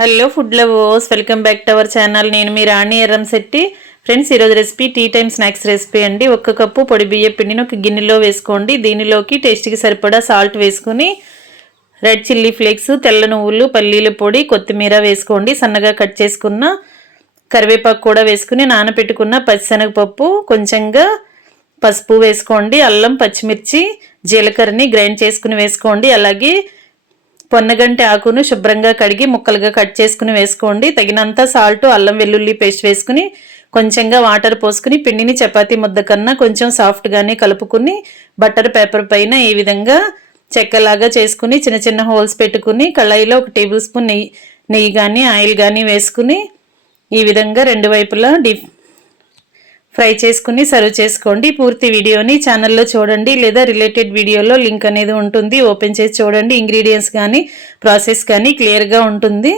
Hello food lovers, welcome back to our channel. నేను మీ Rani Erramsetti. Friends, ఈరోజు recipe tea time snacks recipe అండి. 1 cup పొడి బియ్యం పిండిని ఒక గిన్నెలో వేసుకోండి. దీనిలోకి టేస్ట్కి సరిపడా సాల్ట్ వేసుకుని రెడ్ చిల్లీ ఫ్లేక్స్, తెల్ల నువ్వులు, పల్లీల పొడి, కొత్తిమీర వేసుకోండి. సన్నగా కట్ చేసుకున్న కరివేపాకు కూడా వేసుకుని నానబెట్టుకున్న పచ్చిశనగపప్పు, కొంచెంగా పసుపు వేసుకోండి. అల్లం, పచ్చిమిర్చి, జీలకర్రని గ్రైండ్ చేసుకుని వేసుకోండి. అలాగే పొన్నగంటి ఆకును శుభ్రంగా కడిగి ముక్కలుగా కట్ చేసుకుని వేసుకోండి. తగినంత సాల్ట్, అల్లం వెల్లుల్లి పేస్ట్ వేసుకుని కొంచెంగా వాటర్ పోసుకుని పిండిని చపాతీ ముద్ద కన్నా కొంచెం సాఫ్ట్గానే కలుపుకుని బటర్ పేపర్ పైన ఈ విధంగా చెక్కలాగా చేసుకుని చిన్న చిన్న హోల్స్ పెట్టుకుని కళాయిలో 1 టేబుల్ స్పూన్ నెయ్యి కానీ ఆయిల్ కానీ వేసుకుని ఈ విధంగా 2 వైపులా ఫ్రై చేసుకుని సర్వ్ చేసుకోండి. పూర్తి వీడియోని ఛానల్లో చూడండి, లేదా రిలేటెడ్ వీడియోలో లింక్ అనేది ఉంటుంది, ఓపెన్ చేసి చూడండి. ఇంగ్రీడియంట్స్ కానీ ప్రాసెస్ కానీ క్లియర్గా ఉంటుంది.